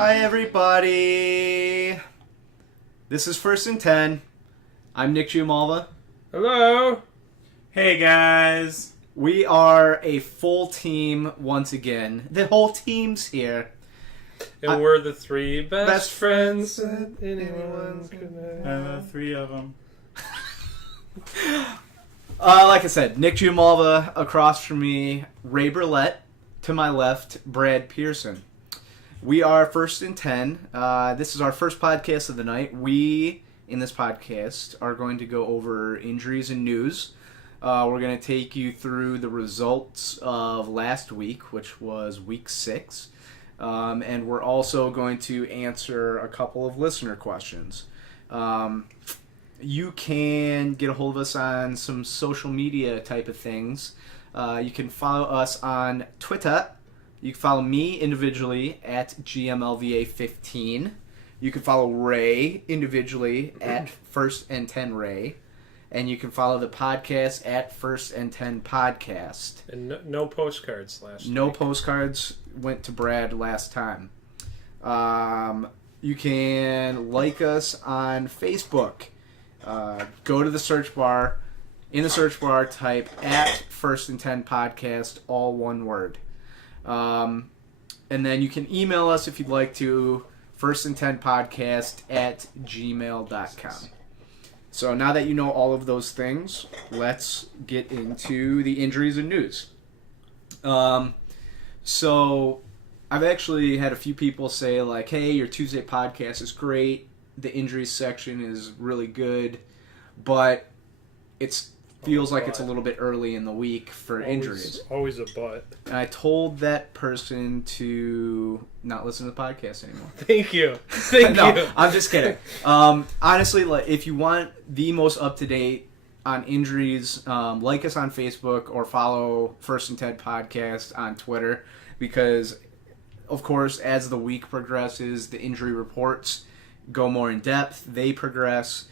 Hi, everybody. This is First and 10. I'm Nick Giamalva. Hello. Hey, guys. We are a full team once again. The whole team's here. And we're the three best friends that anyone could have. Three of them. Like I said, Nick Giamalva across from me, Ray Berlett. To my left, Brad Pierson. We are First and 10. This is our first podcast of the night. We, in this podcast, are going to go over injuries and news. We're going to take you through the results of last week, which was week 6. And we're also going to answer a couple of listener questions. You can get a hold of us on some social media type of things. You can follow us on Twitter. You can follow me individually at Giamalva15. You can follow Ray individually at First and 10 Ray. And you can follow the podcast at First and 10 Podcast. And no postcards last week. No postcards went to Brad last time. You can like us on Facebook. Go to the search bar. In the search bar, type at First and 10 Podcast, all one word. And then you can email us if you'd like to, firstand10podcast at gmail.com. So now that you know all of those things, let's get into the injuries and news. So I've actually had a few people say, like, hey, your Tuesday podcast is great. The injuries section is really good. But it feels like it's a little bit early in the week for injuries. Always a but. And I told that person to not listen to the podcast anymore. Thank you. Thank no, you. I'm just kidding. Honestly, like, if you want the most up-to-date on injuries, like us on Facebook or follow First and 10 Podcast on Twitter, because, of course, as the week progresses, the injury reports go more in depth. They progress.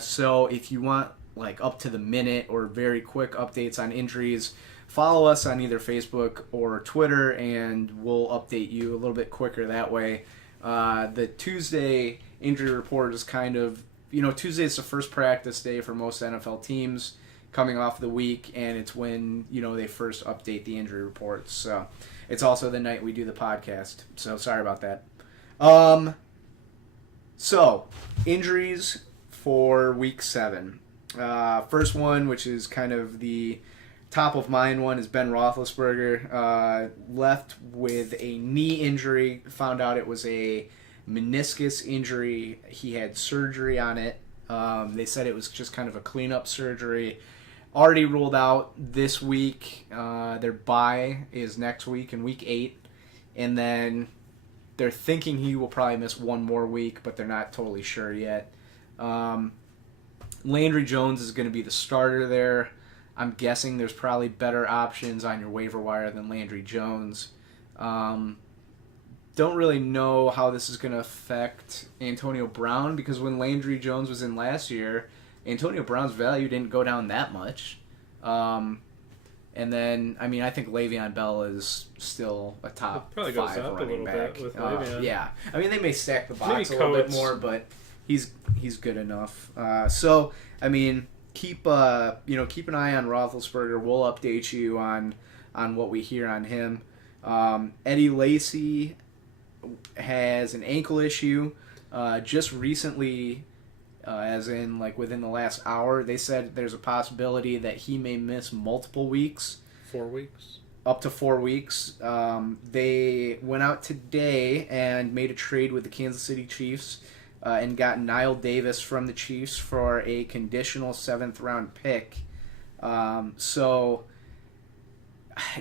So if you want like up to the minute or very quick updates on injuries, follow us on either Facebook or Twitter, and we'll update you a little bit quicker that way. The Tuesday injury report is kind of, Tuesday is the first practice day for most NFL teams coming off the week, and it's when, they first update the injury reports. So it's also the night we do the podcast. So sorry about that. So injuries for week 7. First one, which is kind of the top of mind one, is Ben Roethlisberger. Left with a knee injury. Found out it was a meniscus injury. He had surgery on it. They said it was just kind of a cleanup surgery. Already ruled out this week. Their bye is next week in week 8. And then they're thinking he will probably miss one more week, but they're not totally sure yet. Landry Jones is going to be the starter there. I'm guessing there's probably better options on your waiver wire than Landry Jones. Don't really know how this is going to affect Antonio Brown, because when Landry Jones was in last year, Antonio Brown's value didn't go down that much. And then, I think Le'Veon Bell is still a top 5 running back. With Le'Veon. Yeah. they may stack the box a little bit more, but he's good enough. So keep an eye on Roethlisberger. We'll update you on what we hear on him. Eddie Lacy has an ankle issue. Just recently, as in like within the last hour, they said there's a possibility that he may miss multiple weeks. 4 weeks. Up to 4 weeks. They went out today and made a trade with the Kansas City Chiefs. And got Niall Davis from the Chiefs for a conditional 7th round pick. So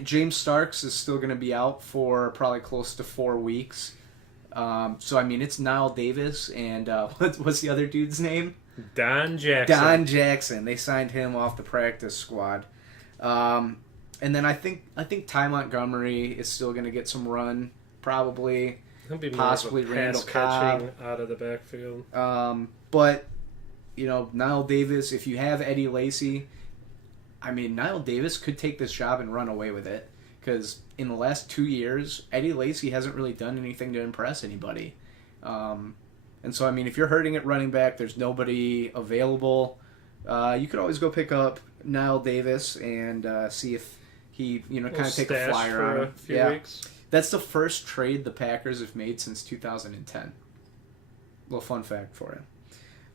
James Starks is still going to be out for probably close to 4 weeks. It's Niall Davis and what's the other dude's name? Don Jackson. Don Jackson. They signed him off the practice squad. And then I think Ty Montgomery is still going to get some run, probably. He'll be possibly more Randall catching Cobb out of the backfield. But Niall Davis, if you have Eddie Lacy, Niall Davis could take this job and run away with it, because in the last 2 years, Eddie Lacy hasn't really done anything to impress anybody. And so, I mean, if you're hurting at running back, there's nobody available. You could always go pick up Niall Davis and see if he, kind of take a flyer on him. A few weeks. That's the first trade the Packers have made since 2010. Little fun fact for you.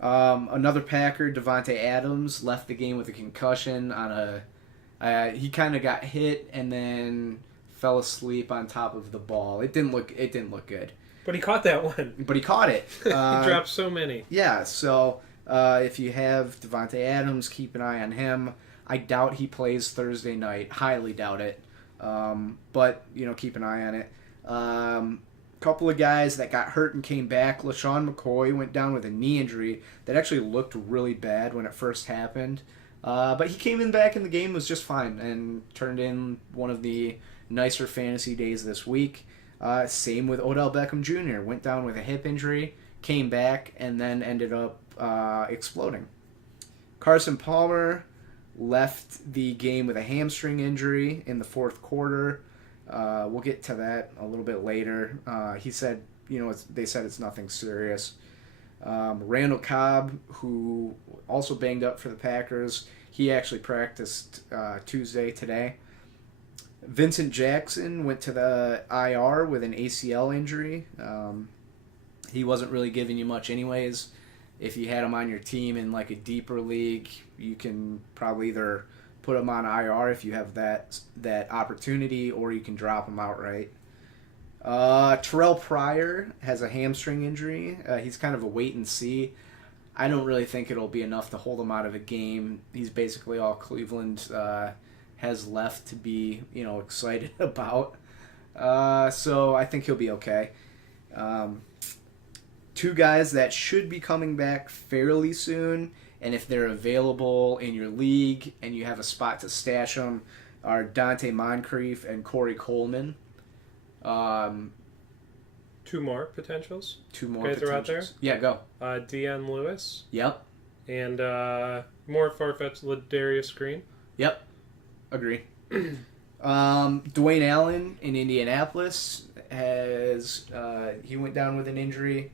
Another Packer, Devontae Adams, left the game with a concussion on he kind of got hit and then fell asleep on top of the ball. It didn't look good. But he caught that one. But he caught it. He dropped so many. Yeah, so if you have Devontae Adams, keep an eye on him. I doubt he plays Thursday night. Highly doubt it. But, keep an eye on it. Couple of guys that got hurt and came back. LaShawn McCoy went down with a knee injury that actually looked really bad when it first happened. But he came in back in the game, was just fine, and turned in one of the nicer fantasy days this week. Same with Odell Beckham Jr. Went down with a hip injury, came back, and then ended up exploding. Carson Palmer left the game with a hamstring injury in the fourth quarter. We'll get to that a little bit later. He said, they said it's nothing serious. Randall Cobb, who also banged up for the Packers, he actually practiced Tuesday today. Vincent Jackson went to the IR with an ACL injury. He wasn't really giving you much anyways. If you had him on your team in like a deeper league, you can probably either put him on IR if you have that opportunity, or you can drop him outright. Terrell Pryor has a hamstring injury. He's kind of a wait and see. I don't really think it'll be enough to hold him out of a game. He's basically all Cleveland has left to be, excited about. So I think he'll be okay. Two guys that should be coming back fairly soon, and if they're available in your league and you have a spot to stash them, are Dante Moncrief and Corey Coleman. Two more potentials. Potentials. Throw out there? Yeah, go. Deion Lewis. Yep. And more far-fetched Ladarius Green. Yep. Agree. Dwayne Allen in Indianapolis has he went down with an injury.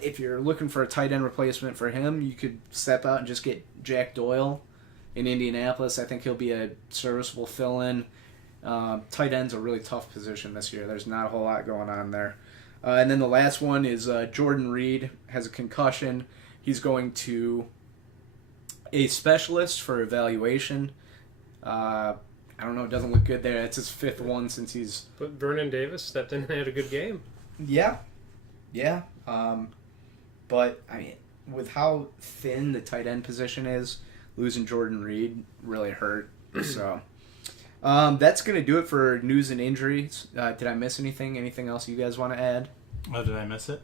If you're looking for a tight end replacement for him, you could step out and just get Jack Doyle in Indianapolis. I think he'll be a serviceable fill-in. Tight end's a really tough position this year. There's not a whole lot going on there. And then the last one is Jordan Reed has a concussion. He's going to a specialist for evaluation. I don't know. It doesn't look good there. It's his fifth one since he's... But Vernon Davis stepped in and had a good game. Yeah. But, I mean, with how thin the tight end position is, losing Jordan Reed really hurt. So, that's going to do it for news and injuries. Did I miss anything? Anything else you guys want to add? Oh, did I miss it?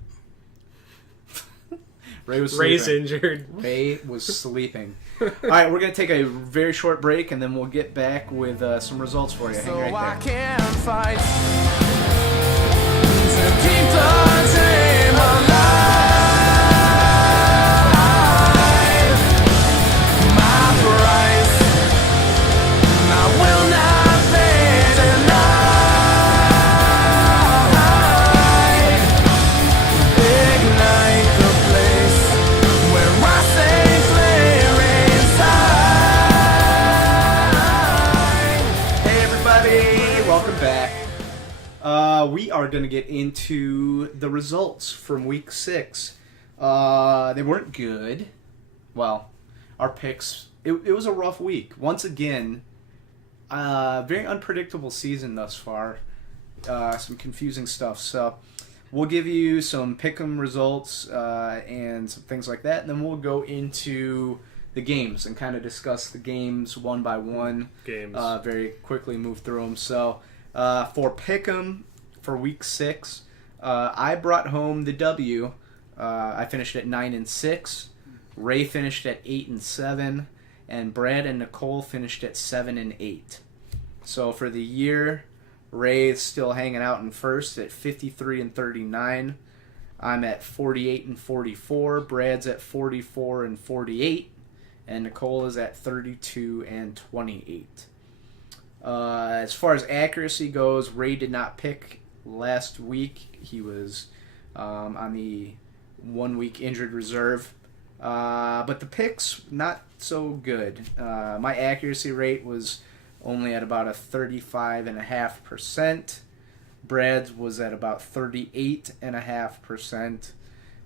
Ray's injured. Ray was sleeping. All right, we're going to take a very short break, and then we'll get back with some results for you. Hang right there. I can fight to keep the dream alive. My price, I will not pay tonight. Ignite the place where I stay clear inside. Hey everybody, welcome back. We are going to get into the results from week 6. They weren't good. Well, our picks, it was a rough week. Once again, very unpredictable season thus far. Some confusing stuff. So we'll give you some pick'em results and some things like that. And then we'll go into the games and kind of discuss the games one by one. Very quickly move through them. So for pick'em for week 6, I brought home the W. I finished at 9-6. Ray finished at 8-7, and Brad and Nicole finished at 7-8. So for the year, Ray's still hanging out in first at 53-39. I'm at 48-44. Brad's at 44-48, and Nicole is at 32-28. As far as accuracy goes, Ray did not pick last week. He was on the 1 week injured reserve. But the picks, not so good. My accuracy rate was only at about a 35.5%. Brad's was at about 38.5%.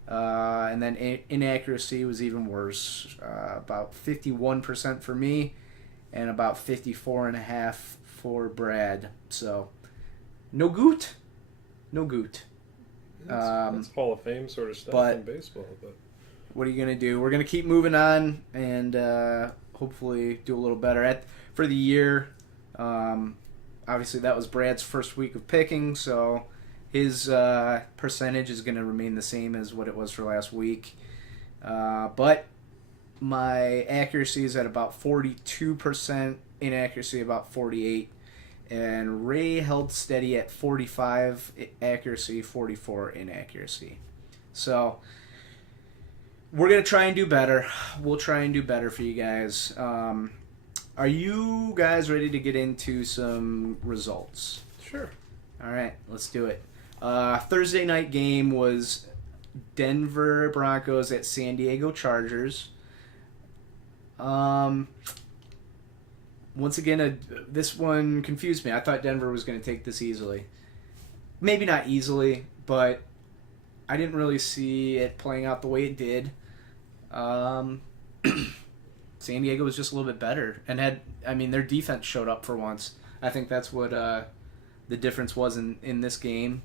And then inaccuracy was even worse. About 51% for me and about 54.5% for Brad. So, no goot. No goot. That's Hall of Fame sort of stuff in baseball. But what are you going to do? We're going to keep moving on and hopefully do a little better. For the year, obviously that was Brad's first week of picking, so his percentage is going to remain the same as what it was for last week. But my accuracy is at about 42%, inaccuracy about 48%, and Ray held steady at 45 accuracy, 44 inaccuracy. So we're going to try and do better. We'll try and do better for you guys. Are you guys ready to get into some results? sure. All right, let's do it. Thursday night game was Denver Broncos at San Diego Chargers. Once again, this one confused me. I thought Denver was going to take this easily. Maybe not easily, but I didn't really see it playing out the way it did. San Diego was just a little bit better and their defense showed up for once. I think that's what the difference was in this game.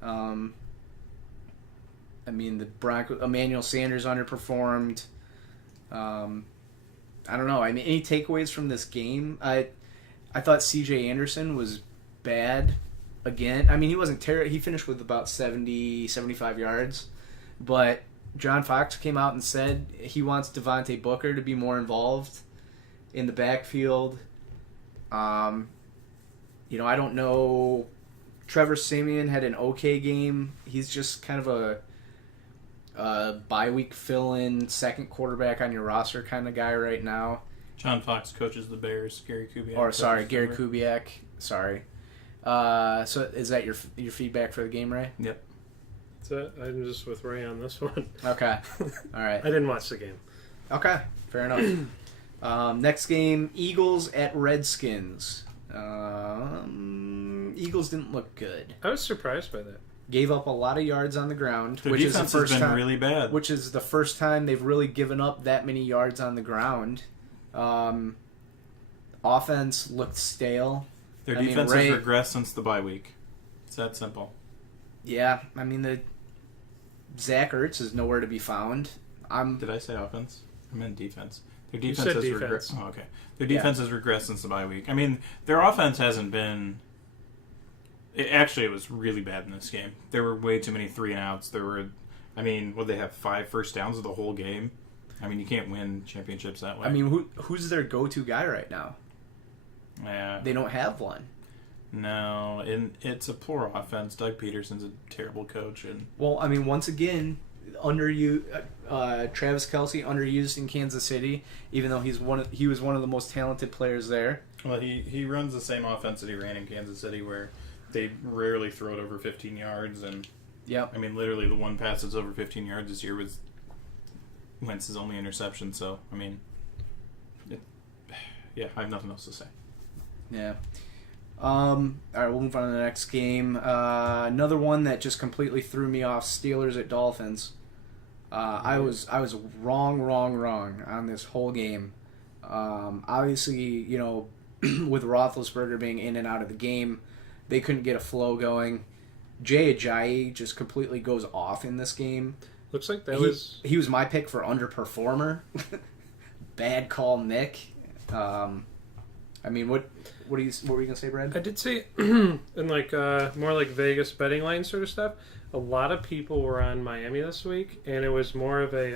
The Broncos, Emmanuel Sanders underperformed. I don't know. Any takeaways from this game? I thought C.J. Anderson was bad again. He wasn't terrible. He finished with about 70, 75 yards. But John Fox came out and said he wants Devontae Booker to be more involved in the backfield. I don't know. Trevor Siemian had an okay game. He's just kind of a bye-week fill-in second quarterback on your roster kind of guy right now. John Fox coaches the Bears. Gary Kubiak. Gary Kubiak. Sorry. So is that your feedback for the game, Ray? Yep. That's it. I'm just with Ray on this one. Okay. All right. I didn't watch the game. Okay. Fair enough. Next game, Eagles at Redskins. Eagles didn't look good. I was surprised by that. Gave up a lot of yards on the ground, Their which is the defense first has been time, really bad. Which is the first time they've really given up that many yards on the ground. Offense looked stale. Their defense has regressed since the bye week. It's that simple. Yeah, the Zach Ertz is nowhere to be found. Did I say offense? I meant defense. Their You defense said has defense. regressed. Oh, okay. Their defense has regressed since the bye week. Their offense hasn't been. It was really bad in this game. There were way too many 3-and-outs. There were, would they have 5 first downs of the whole game? You can't win championships that way. Who's their go-to guy right now? Yeah. They don't have one. No, and it's a poor offense. Doug Peterson's a terrible coach, and once again, Travis Kelce underused in Kansas City, even though he was one of the most talented players there. Well, he runs the same offense that he ran in Kansas City, where they rarely throw it over 15 yards, and yep. Literally the one pass that's over 15 yards this year was Wentz's only interception. So I have nothing else to say. Yeah. All right, we'll move on to the next game. Another one that just completely threw me off: Steelers at Dolphins. I was wrong on this whole game. Obviously, with Roethlisberger being in and out of the game, they couldn't get a flow going. Jay Ajayi just completely goes off in this game. Looks like he was my pick for underperformer. Bad call, Nick. What were you gonna say, Brad? I did see in more like Vegas betting line sort of stuff. A lot of people were on Miami this week, and it was more of a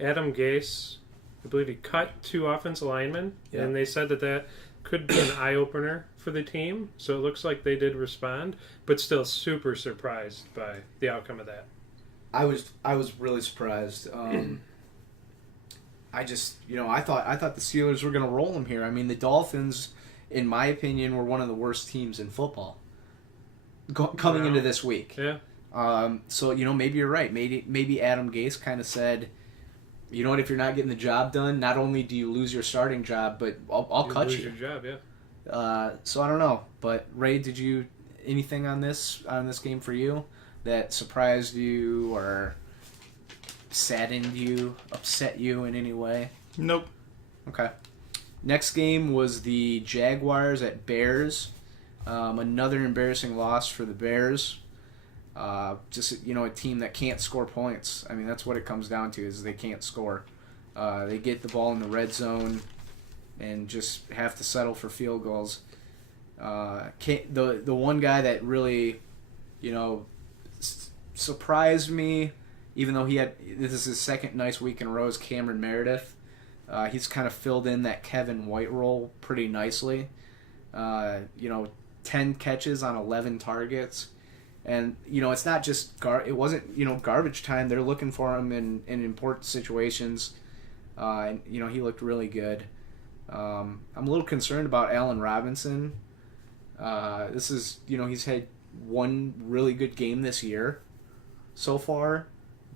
Adam Gase. I believe he cut 2 offensive linemen, and they said that could be an eye opener for the team. So it looks like they did respond, but still super surprised by the outcome of that. I was really surprised. I thought the Steelers were going to roll them here. The Dolphins, in my opinion, were one of the worst teams in football coming into this week. Yeah. So, maybe you're right. Maybe Adam Gase kind of said, you know what, if you're not getting the job done, not only do you lose your starting job, but I'll cut you. Lose your job, yeah. So I don't know. But, Ray, did you anything on this game for you that surprised you or saddened you, upset you in any way? Nope. Okay. Next game was the Jaguars at Bears. Another embarrassing loss for the Bears. Just a team that can't score points. I mean, that's what it comes down to, is they can't score. They get the ball in the red zone and just have to settle for field goals. The one guy that really, surprised me, even though this is his second nice week in a row, is Cameron Meredith. He's kind of filled in that Kevin White role pretty nicely. 10 catches on 11 targets. And, it's not just it wasn't, garbage time. They're looking for him in important situations. And, he looked really good. I'm a little concerned about Allen Robinson. This is, he's had one really good game this year so far.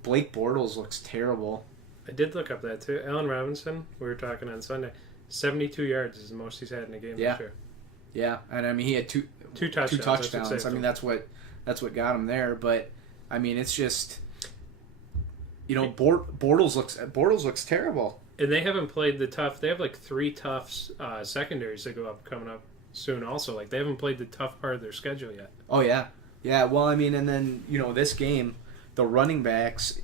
Blake Bortles looks terrible. I did look up that too. Allen Robinson, we were talking on Sunday, 72 yards is the most he's had in a game this year. Yeah, and I mean he had two touchdowns. I mean that's what got him there. But I mean it's just Bortles looks terrible. And they haven't played the tough. They have like 3 tough secondaries that coming up soon. Also, like they haven't played the tough part of their schedule yet. Oh yeah. Well, I mean, and then this game, the running backs.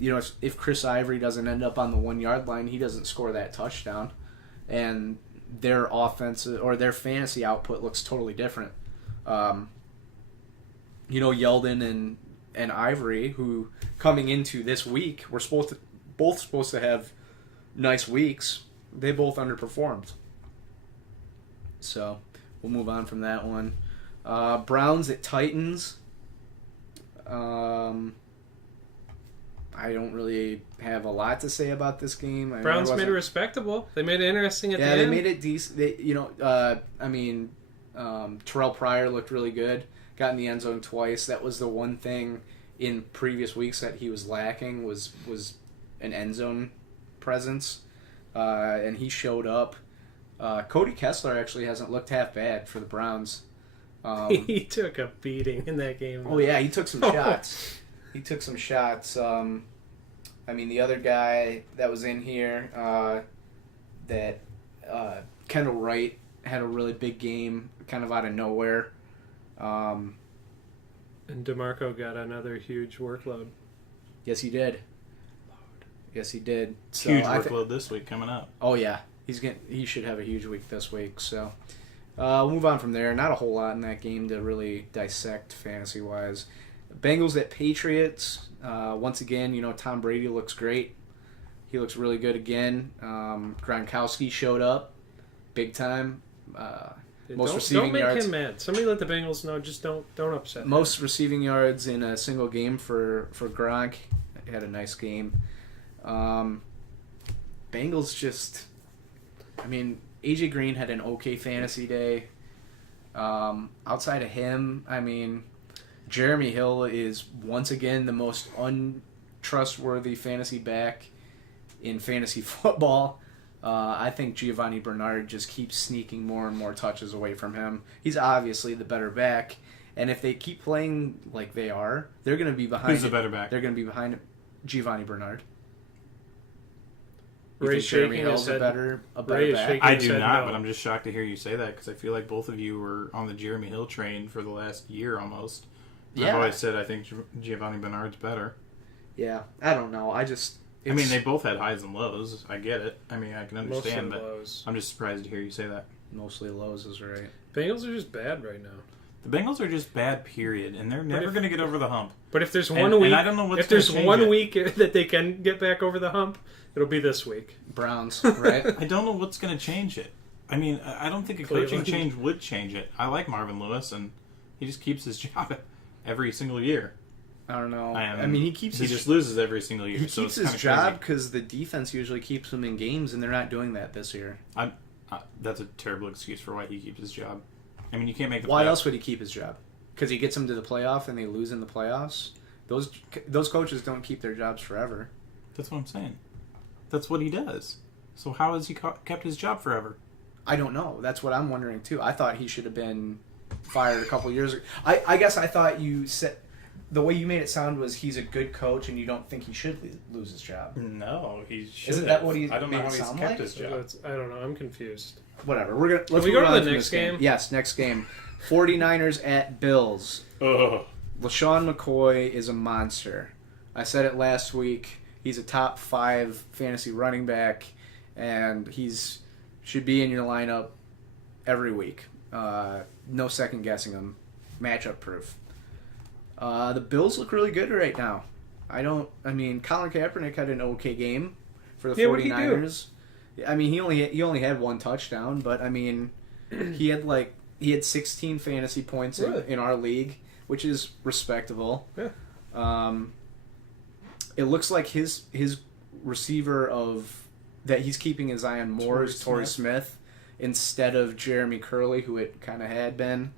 If Chris Ivory doesn't end up on the 1 yard line, he doesn't score that touchdown, and their offensive or their fantasy output looks totally different. Yeldon and Ivory, who coming into this week were both supposed to have nice weeks, they both underperformed. So we'll move on from that one. Browns at Titans. I don't really have a lot to say about this game. Browns made it respectable. They made it interesting at the end. Yeah, they made it decent. Terrell Pryor looked really good. Got in the end zone twice. That was the one thing in previous weeks that he was lacking was an end zone presence, and he showed up. Cody Kessler actually hasn't looked half bad for the Browns. He took a beating in that game. Oh yeah, he took some shots. The other guy that was in here, Kendall Wright had a really big game, kind of out of nowhere. And DeMarco got another huge workload. Yes, he did. So huge workload this week coming up. Oh yeah, he should have a huge week this week. So we'll move on from there. Not a whole lot in that game to really dissect fantasy wise. Bengals at Patriots. Once again, Tom Brady looks great. He looks really good again. Gronkowski showed up big time. Don't make him mad. Somebody let the Bengals know. Just don't upset him. Most receiving yards in a single game for Gronk. He had a nice game. Bengals just... AJ Green had an okay fantasy day. Outside of him, Jeremy Hill is once again the most untrustworthy fantasy back in fantasy football. I think Giovanni Bernard just keeps sneaking more and more touches away from him. He's obviously the better back, and if they keep playing like they are, they're going to be behind. Who's the better back? They're going to be behind Giovanni Bernard. Ray's Jeremy Hill's a better back? I do not, but I'm just shocked to hear you say that because I feel like both of you were on the Jeremy Hill train for the last year almost. Yeah. I've always said I think Giovanni Bernard's better. Yeah, I don't know. They both had highs and lows. I get it. I can understand, but lows. I'm just surprised to hear you say that. Mostly lows is right. Bengals are just bad right now. The Bengals are just bad, period, and they're never going to get over the hump. But if there's one week, I don't know what's if there's one week that they can get back over the hump, it'll be this week. Browns, right? I don't know what's going to change it. I don't think a coaching change would change it. I like Marvin Lewis, and he just keeps his job every single year. I don't know. He just loses every single year. He keeps his job because the defense usually keeps him in games, and they're not doing that this year. That's a terrible excuse for why he keeps his job. I mean, you can't make the Why playoffs. else would he keep his job? Because he gets them to the playoff and they lose in the playoffs? Those coaches don't keep their jobs forever. That's what I'm saying. That's what he does. So how has he kept his job forever? I don't know. That's what I'm wondering, too. I thought he should have been fired a couple years ago. I guess I thought you said... The way you made it sound was he's a good coach and you don't think he should lose his job. No, he should. Isn't that what he I don't know made how it he's sound kept like? his job. I don't know. I'm confused. Whatever. Let's we move go to on the from next this game? Yes, next game. 49ers at Bills. Ugh. LaShawn McCoy is a monster. I said it last week. He's a top 5 fantasy running back, and he's should be in your lineup every week. No second guessing him. Matchup proof. The Bills look really good right now. Colin Kaepernick had an okay game for the 49ers. I mean, he only had 1 touchdown, but I mean, he had 16 fantasy points in our league, which is respectable. Yeah. It looks like his receiver that he's keeping his eye on more is Torrey Smith instead of Jeremy Curley, who it kind of had been.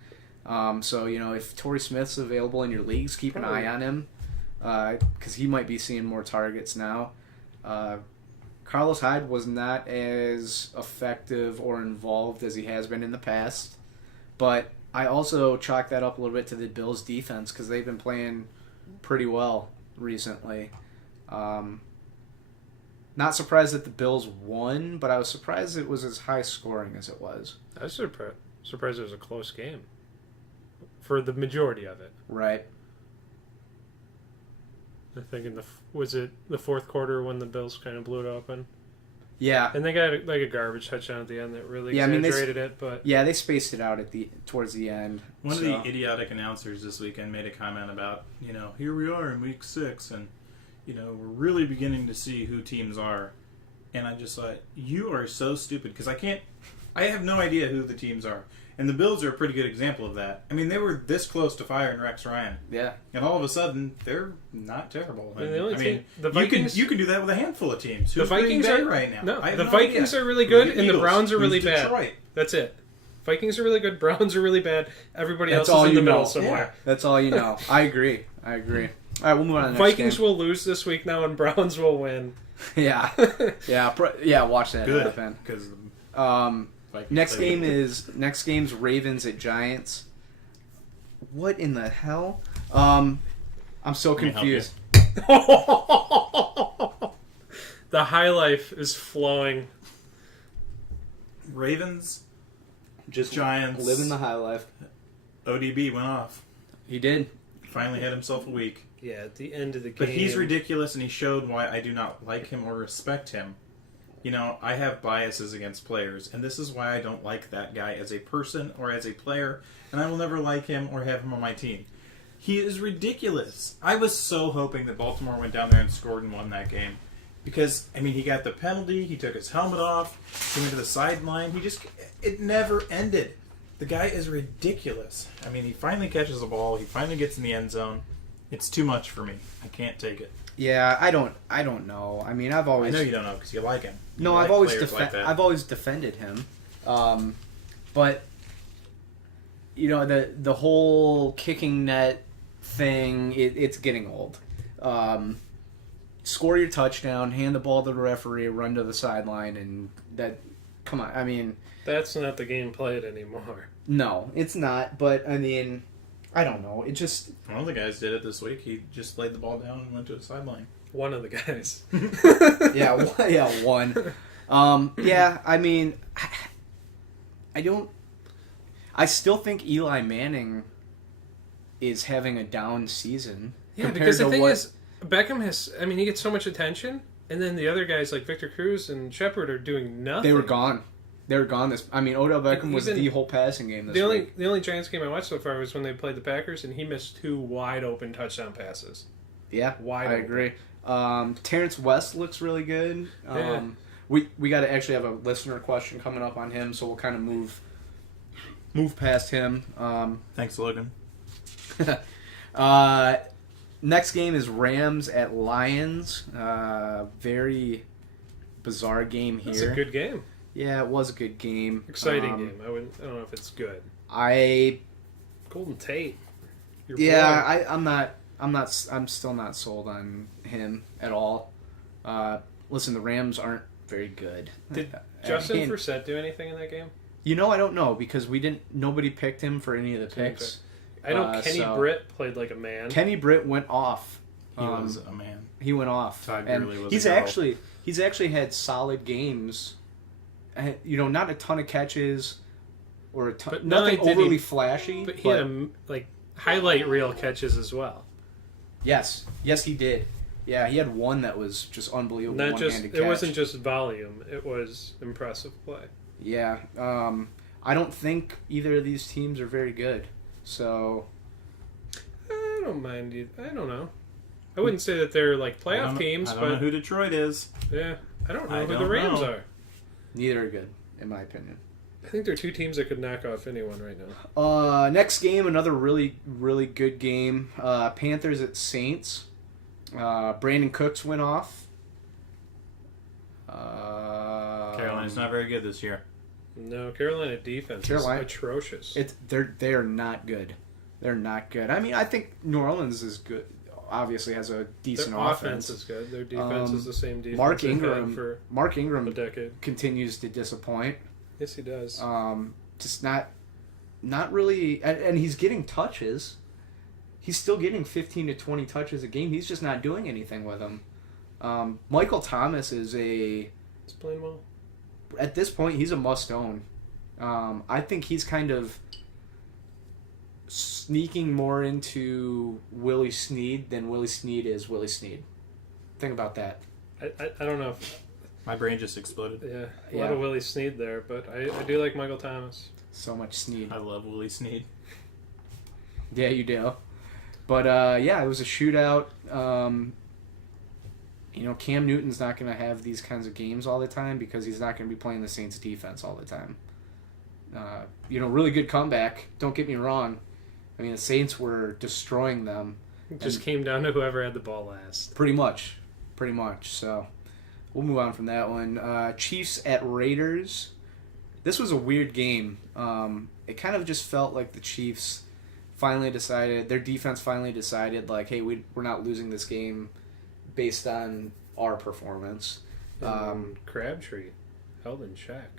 So, if Torrey Smith's available in your leagues, keep an eye on him because he might be seeing more targets now. Carlos Hyde was not as effective or involved as he has been in the past, but I also chalk that up a little bit to the Bills' defense because they've been playing pretty well recently. Not surprised that the Bills won, but I was surprised it was as high scoring as it was. I was surprised it was a close game for the majority of it. Right. I think was it the fourth quarter when the Bills kind of blew it open? Yeah. And they got a garbage touchdown at the end that really exaggerated it, but yeah, they spaced it out towards the end. One of the idiotic announcers this weekend made a comment about, here we are in week 6, and we're really beginning to see who teams are. And I just thought, you are so stupid because I have no idea who the teams are. And the Bills are a pretty good example of that. I mean, they were this close to firing Rex Ryan. Yeah. And all of a sudden, they're not terrible. The Vikings, you can do that with a handful of teams. Who's the Vikings Green Bay are right now? No, I have the no Vikings idea. are really good, Who's and the Eagles? Browns are Who's really Detroit? bad. That's it. Vikings are really good. Browns are really bad. Everybody That's else all is in the you middle know. somewhere. Yeah. That's all you know. I agree. All right, we'll move on to the next Vikings game. will lose this week now, and Browns will win. Yeah. Yeah, watch that Good. happen. Because Next game's Ravens at Giants. What in the hell? I'm so Let me help you. confused. The high life is flowing. Ravens, Just Giants. living the high life. ODB went off. He did. Finally had himself a week. Yeah, at the end of the game. But he's ridiculous, and he showed why I do not like him or respect him. I have biases against players, and this is why I don't like that guy as a person or as a player, and I will never like him or have him on my team. He is ridiculous. I was so hoping that Baltimore went down there and scored and won that game. Because, he got the penalty, he took his helmet off, he went to the sideline, it never ended. The guy is ridiculous. He finally catches the ball, he finally gets in the end zone. It's too much for me. I can't take it. Yeah, I don't know. I know you don't know because you like him. No, I've always defended him. But the whole kicking net thing, it's getting old. Score your touchdown, hand the ball to the referee, run to the sideline, and that. Come on, That's not the game played anymore. No, it's not. But I don't know. It just. One of the guys did it this week. He just laid the ball down and went to the sideline. One of the guys. One. I still think Eli Manning is having a down season. Yeah, because the thing is, Beckham has. He gets so much attention, and then the other guys like Victor Cruz and Shepard are doing nothing. They were gone. Odell Beckham was the whole passing game this week. The only Giants game I watched so far was when they played the Packers, and he missed 2 wide open touchdown passes. Yeah, wide I open. agree. Terrence West looks really good. We got to actually have a listener question coming up on him, so we'll kind of move past him. Thanks, Logan. Next game is Rams at Lions. Very bizarre game here. It's a good game. Yeah, it was a good game. Exciting game. I don't know if it's good. Golden Tate. Your Yeah, boy. I'm still not sold on him at all. Listen, the Rams aren't very good. Did Justin Forsett do anything in that game? I don't know because nobody picked him for any of the picks. I know Kenny Britt played like a man. Kenny Britt went off. He was a man. He went off. Todd and Gurley was he's a girl. actually had solid games. Not a ton of catches or a ton, But nothing overly flashy. But he had highlight reel catches as well. Yes, he did. Yeah, he had one that was just unbelievable. Not just one-handed it catch. wasn't just volume; it was impressive play. Yeah, I don't think either of these teams are very good. So I don't mind you. I don't know. I wouldn't say that they're like playoff teams, I don't but know who Detroit is. yeah, I don't know I who the don't Rams know. are. neither are good, in my opinion. I think they're two teams that could knock off anyone right now. Next game, another really, really good game. Panthers at Saints. Brandon Cooks went off. Carolina's not very good this year. No, Carolina defense is atrocious. They are not good. They're not good. I mean, I think New Orleans is good. Obviously, has a decent Their offense is good. Their defense is the same defense Mark they've had Ingram. for Mark a Ingram decade. continues to disappoint. Yes, he does. Just not really, and he's getting touches. He's still getting 15 to 20 touches a game. He's just not doing anything with them. Michael Thomas is He's playing well. at this point, he's a must-own. I think he's kind of sneaking more into Willie Snead than Willie Snead is Willie Snead. Think about that. I don't know. My brain just exploded. Yeah, a lot of Willie Snead there, but I do like Michael Thomas. So much Snead. I love Willie Snead. Yeah, you do. But, it was a shootout. Cam Newton's not going to have these kinds of games all the time because he's not going to be playing the Saints defense all the time. Really good comeback. Don't get me wrong. I mean, the Saints were destroying them. It just came down to whoever had the ball last. Pretty much. So we'll move on from that one. Chiefs at Raiders. This was a weird game. It kind of just felt like the Chiefs their defense finally decided, like, hey, we're not losing this game based on our performance. Crabtree held in check.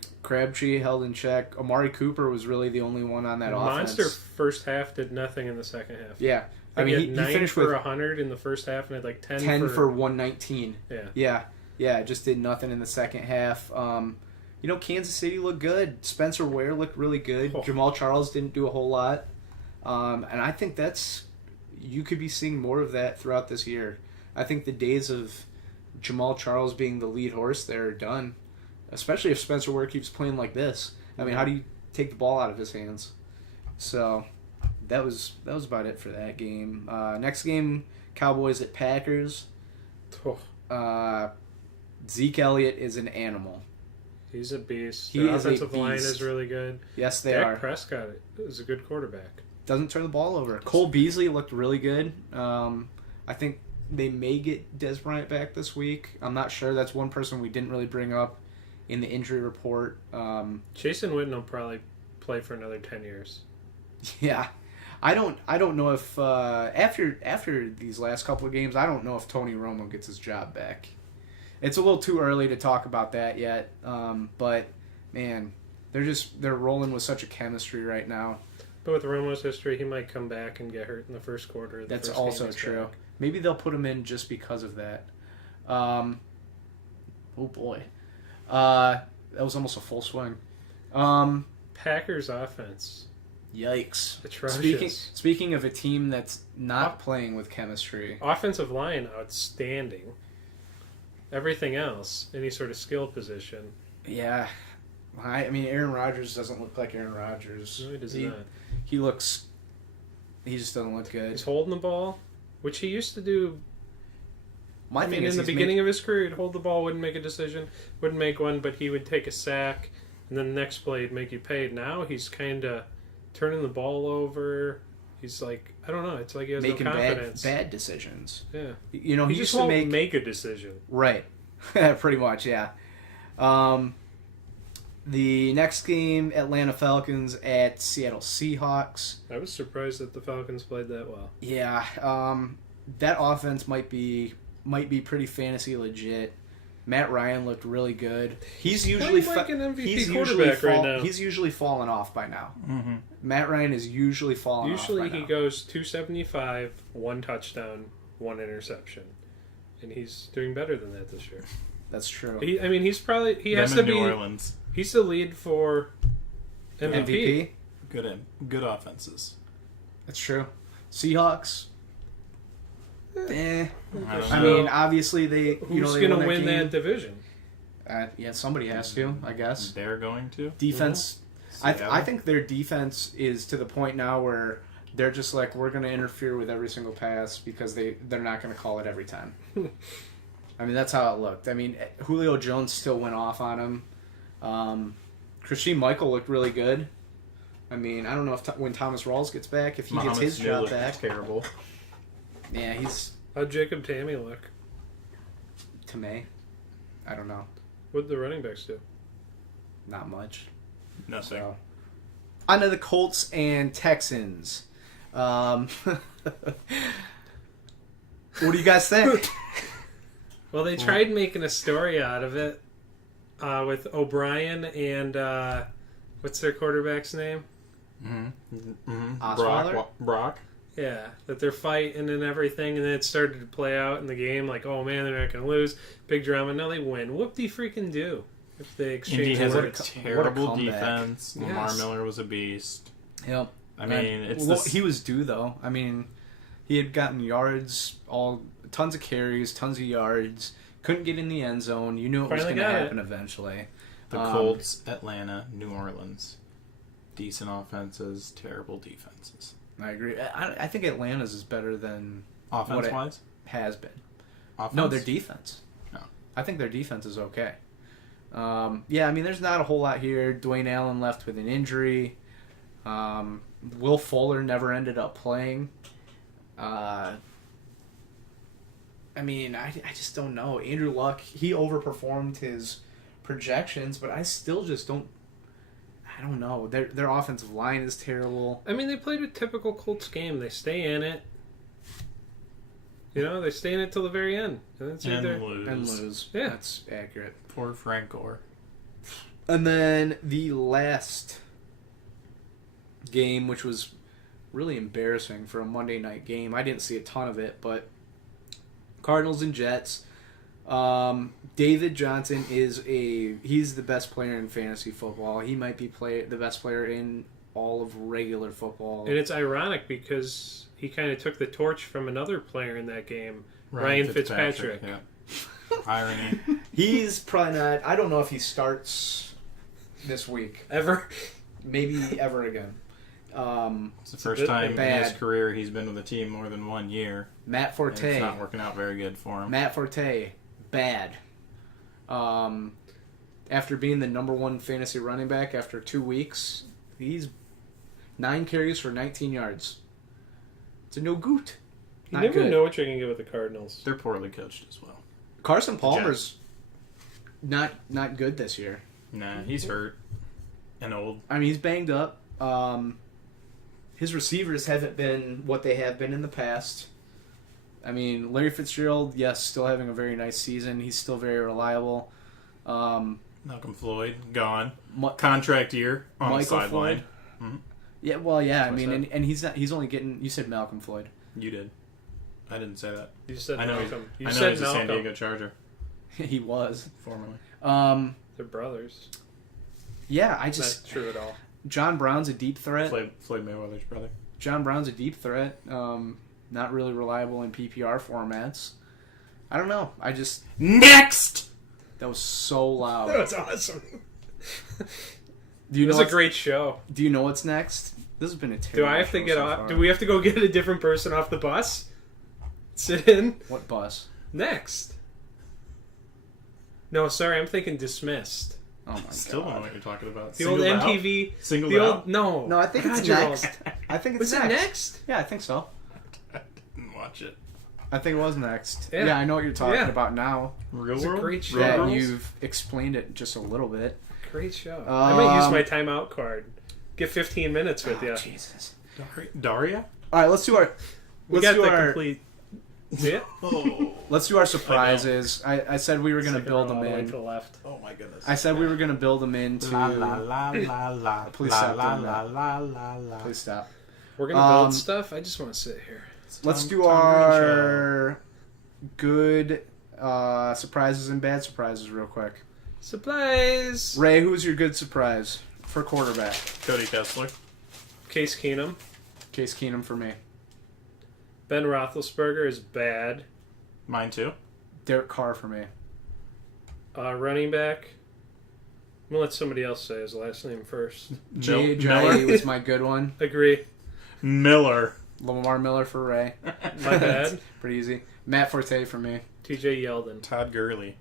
Amari Cooper was really the only one on that offense. Monster first half did nothing in the second half. Yeah. I mean, he finished for with 100 in the first half and had like 10 for 119. Yeah. Yeah, just did nothing in the second half. Kansas City looked good. Spencer Ware looked really good. Oh. Jamal Charles didn't do a whole lot. And I think you could be seeing more of that throughout this year. I think the days of Jamal Charles being the lead horse there are done, especially if Spencer Ware keeps playing like this. I mean, how do you take the ball out of his hands? So that was about it for that game. Next game, Cowboys at Packers. Zeke Elliott is an animal. He's a beast. He The is a offensive line beast. is really good. Yes, they Dak are. Prescott is a good quarterback. Doesn't turn the ball over. Cole Beasley looked really good. I think they may get Des Bryant back this week. I'm not sure. That's one person we didn't really bring up in the injury report. Jason Witten will probably play for another 10 years. Yeah. I don't know if after these last couple of games, I don't know if Tony Romo gets his job back. It's a little too early to talk about that yet. But man, they're rolling with such a chemistry right now. But with Romo's history, he might come back and get hurt in the first quarter. That's also true. Back. Maybe they'll put him in just because of that. Oh boy, that was almost a full swing. Packers offense. Yikes! Atrocious. Speaking of a team that's not playing with chemistry, Offensive line outstanding. Everything else, any sort of skill position. yeah. I mean, Aaron Rodgers doesn't look like Aaron Rodgers. No, he does not. He just doesn't look good. He's holding the ball, which he used to do. My thing is in the beginning of his career, he'd hold the ball, wouldn't make a decision, wouldn't make one, but he would take a sack, and then the next play he'd make you pay. Now he's kind of turning the ball over. He's like, I don't know. It's like he has making no confidence. bad decisions. Yeah. He He used just to won't make a decision. right. Pretty much, yeah. The next game, Atlanta Falcons at Seattle Seahawks. I was surprised that the Falcons played that well. Yeah, that offense might be pretty fantasy legit. Matt Ryan looked really good. He's usually playing like an MVP quarterback right now. He's usually fallen off by now. Mm-hmm. Matt Ryan is usually falling off. Usually by he now. goes 275, 1 touchdown, 1 interception, and he's doing better than that this year. That's true. He has Them to in be. New Orleans. He's the lead for MVP. Good offenses. That's true. Seahawks. I don't I know. mean, obviously they. Who's they going to won win game. that division? Yeah, somebody has to, I guess. They're going to. Defense. Seattle. I think their defense is to the point now where they're just like, we're going to interfere with every single pass because they're not going to call it every time. I mean, that's how it looked. I mean, Julio Jones still went off on him. Christine Michael looked really good. I mean, I don't know if when Thomas Rawls gets back, if he Muhammad gets his Sanu job looked back. terrible. Yeah, he's How'd Jacob Tammy look? to me. I don't know. What'd the running backs do? Not much. Nothing. So. On to the Colts and Texans. What do you guys think? Well, they tried making a story out of it with O'Brien and what's their quarterback's name? Osweiler? Brock. Yeah, that they're fighting and everything, and then it started to play out in the game like, oh man, they're not going to lose. Big drama. No, they win. Whoop-de-freaking do. If they Indy exchange has a words. terrible comeback. defense. Lamar Yes. Miller was a beast. Yep. I mean, it's well, this, he was due though. I mean, he had gotten yards, tons of carries, tons of yards. Couldn't get in the end zone. You knew it was Finally going to got happen eventually. the Colts, Atlanta, New Orleans. Decent offenses, terrible defenses. I agree. I think Atlanta's is better than Offense-wise? has been. Offense? No, their defense. No. I think their defense is okay. Yeah, I mean, there's not a whole lot here. Dwayne Allen left with an injury. Will Fuller never ended up playing. I mean, I just don't know. Andrew Luck, he overperformed his projections, but I still just don't. I don't know. Their offensive line is terrible. I mean, they played a typical Colts game. They stay in it. You know, they stay in it till the very end. And it's either... lose. And lose. Yeah. That's accurate. Poor Frank Gore. And then the last game, which was really embarrassing for a Monday night game. I didn't see a ton of it, but Cardinals and Jets. David Johnson he's the best player in fantasy football. He might be the best player in all of regular football. And it's ironic because he kind of took the torch from another player in that game, Ryan Fitzpatrick. Yeah. Irony. He's probably not. I don't know if he starts this week. Ever? Maybe ever again. It's the first time in his bad. career he's been with a team more than 1 year. Matt And Forte. it's not working out very good for him. Matt Forte, bad. After being the number one fantasy running back after 2 weeks, he's 9 carries for 19 yards. It's a no good. You Not never good. know what you're going to get with the Cardinals. They're poorly coached as well. Carson Palmer's not good this year. Nah, he's hurt and old. I mean, he's banged up. His receivers haven't been what they have been in the past. I mean, Larry Fitzgerald, yes, still having a very nice season. He's still very reliable. Malcolm Floyd, gone. Mi- Contract year on the Michael sideline. Floyd. Yeah, well, yeah. I What's mean, that? and he's not. He's only getting. You said Malcolm Floyd. You did. I didn't say that. You said I know Malcolm. You I know said he's a San Malcolm. Diego Charger, He was. formerly. They're brothers. Yeah, I That's just. not true at all. John Brown's a deep threat. Floyd Mayweather's brother. John Brown's a deep threat. Not really reliable in PPR formats. I don't know. I just. Next! That was so loud. That was awesome. Do you It know? was a great show. Do you know what's next? This has been a Do terrible. I have to show get so off? far. Do we have to go get a different person off the bus? Sit in? What bus? Next. No, sorry, I'm thinking Dismissed. Oh my Still don't know god. what you're talking about. The old Singled out? MTV. Singled the out? old no. No, I think God, it's you're next. old. I think it's Was next. it next? Yeah, I think so. I didn't watch it. I think it was next. Yeah. Yeah, I know what you're talking Yeah. about now. Real It's a World? great show. Real That Girls? you've explained it just a little bit. Great show. I might use my timeout card. Get 15 minutes with you. Jesus. Daria? All right, let's do our. We Let's got do the our. complete. Yeah. Oh. Let's do our surprises. I said we were gonna Second build row them all the way to in. the left. Oh my goodness. I said we were gonna build them into. La la la la la. Please la, stop la, doing la that. la la la. Please stop. We're gonna build Um, stuff. I just want to sit here. Let's Tom- do Tom our good surprises and bad surprises real quick. Supplies. Ray, who's your good surprise for quarterback? Cody Kessler. Case Keenum. Case Keenum for me. Ben Roethlisberger is bad. Mine too. Derek Carr for me. Running back. I'm gonna let somebody else say his last name first. Jay Miller. was my good one. Agree. Miller. Lamar Miller for Ray. My bad. Pretty easy. Matt Forte for me. TJ Yeldon. Todd Gurley.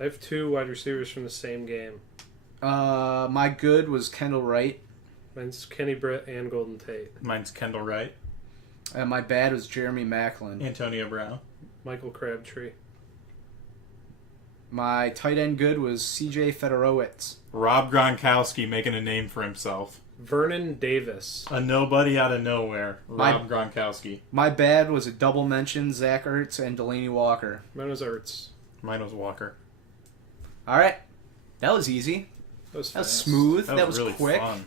I have 2 wide receivers from the same game. My good was Kendall Wright. Mine's Kenny Britt and Golden Tate. Mine's Kendall Wright. And my bad was Jeremy Maclin. Antonio Brown. Michael Crabtree. My tight end good was CJ Fedorowicz. Rob Gronkowski making a name for himself. Vernon Davis. A nobody out of nowhere. My- Rob Gronkowski. My bad was a double mention, Zach Ertz and Delaney Walker. Mine was Ertz. Mine was Walker. All right. That was easy. That was That was fast. smooth. That was really quick. fun.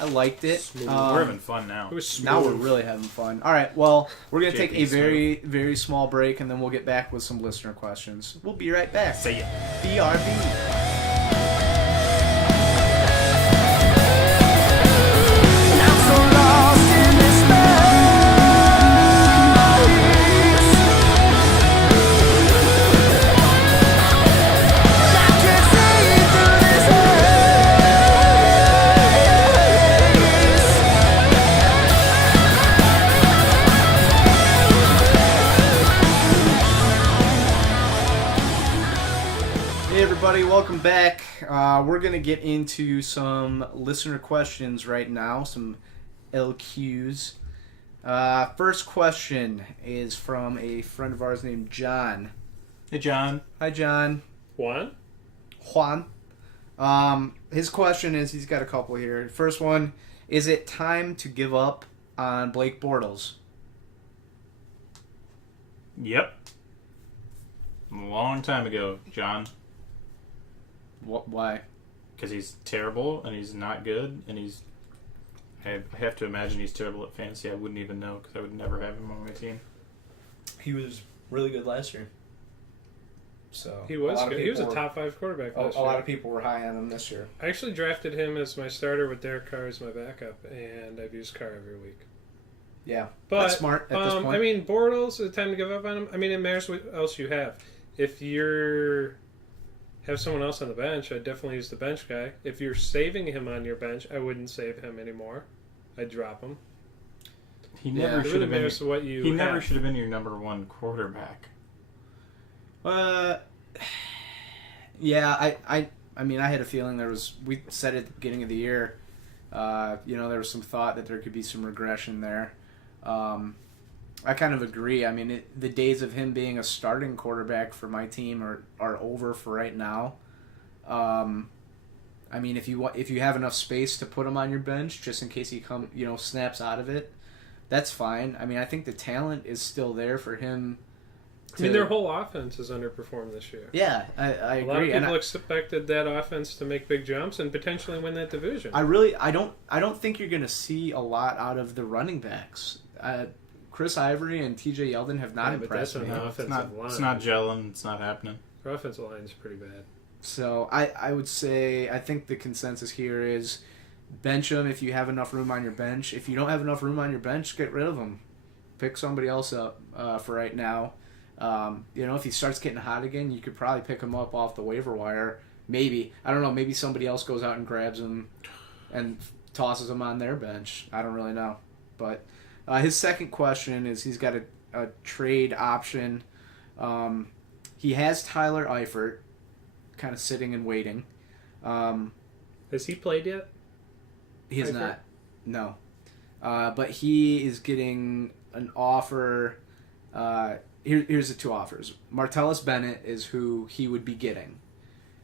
I liked it. Smooth. We're having fun now. It was smooth. Now we're really having fun. All right. Well, we're going to take a JP very, very small break, and then we'll get back with some listener questions. We'll be right back. See ya. BRB. I'm so lost in this maze. I can't see through this Hey, everybody. Welcome back. We're going to get into some listener questions right now, some LQs. First question is from a friend of ours named John. Hey, John. Hi, John. Juan? Juan. His question is, he's got a couple here. First one, is it time to give up on Blake Bortles? Yep. A long time ago, John. Why? Because he's terrible and he's not good and he's. I have to imagine he's terrible at fantasy. I wouldn't even know because I would never have him on my team. He was really good last year. So He was a lot of good. He was a people were- top 5 quarterback A last lot year. of people were high on him this year. I actually drafted him as my starter with Derek Carr as my backup, and I've used Carr every week. Yeah, But, that's smart at this point. I mean, Bortles, is it time to give up on him? I mean, it matters what else you have. If you're have someone else on the bench, I'd definitely use the bench guy. If you're saving him on your bench, I wouldn't save him anymore. I'd drop him. He Yeah, never It should really have been. matters what you He never have. should have been your number one quarterback. Yeah, I mean, I had a feeling we said at the beginning of the year, there was some thought that there could be some regression there. I kind of agree. I mean, the days of him being a starting quarterback for my team are over for right now. I mean, if you have enough space to put him on your bench just in case he snaps out of it, that's fine. I mean, I think the talent is still there for him. I mean, their whole offense has underperformed this year. Yeah, I A agree. lot of And people expected that offense to make big jumps and potentially win that division. I don't think you're going to see a lot out of the running backs. Chris Ivory and TJ Yeldon have not Yeah, but impressed that's me. on No, offensive line. it's not gelling. It's not happening. Their offensive line is pretty bad. So I would say I think the consensus here is bench them if you have enough room on your bench. If you don't have enough room on your bench, get rid of them. Pick somebody else up for right now. If he starts getting hot again, you could probably pick him up off the waiver wire. Maybe. I don't know. Maybe somebody else goes out and grabs him and tosses him on their bench. I don't really know. But his second question is he's got a trade option. He has Tyler Eifert kind of sitting and waiting. Has he played yet? He has Eifert? not. No. But he is getting an offer. Here's the two offers. Martellus Bennett is who he would be getting.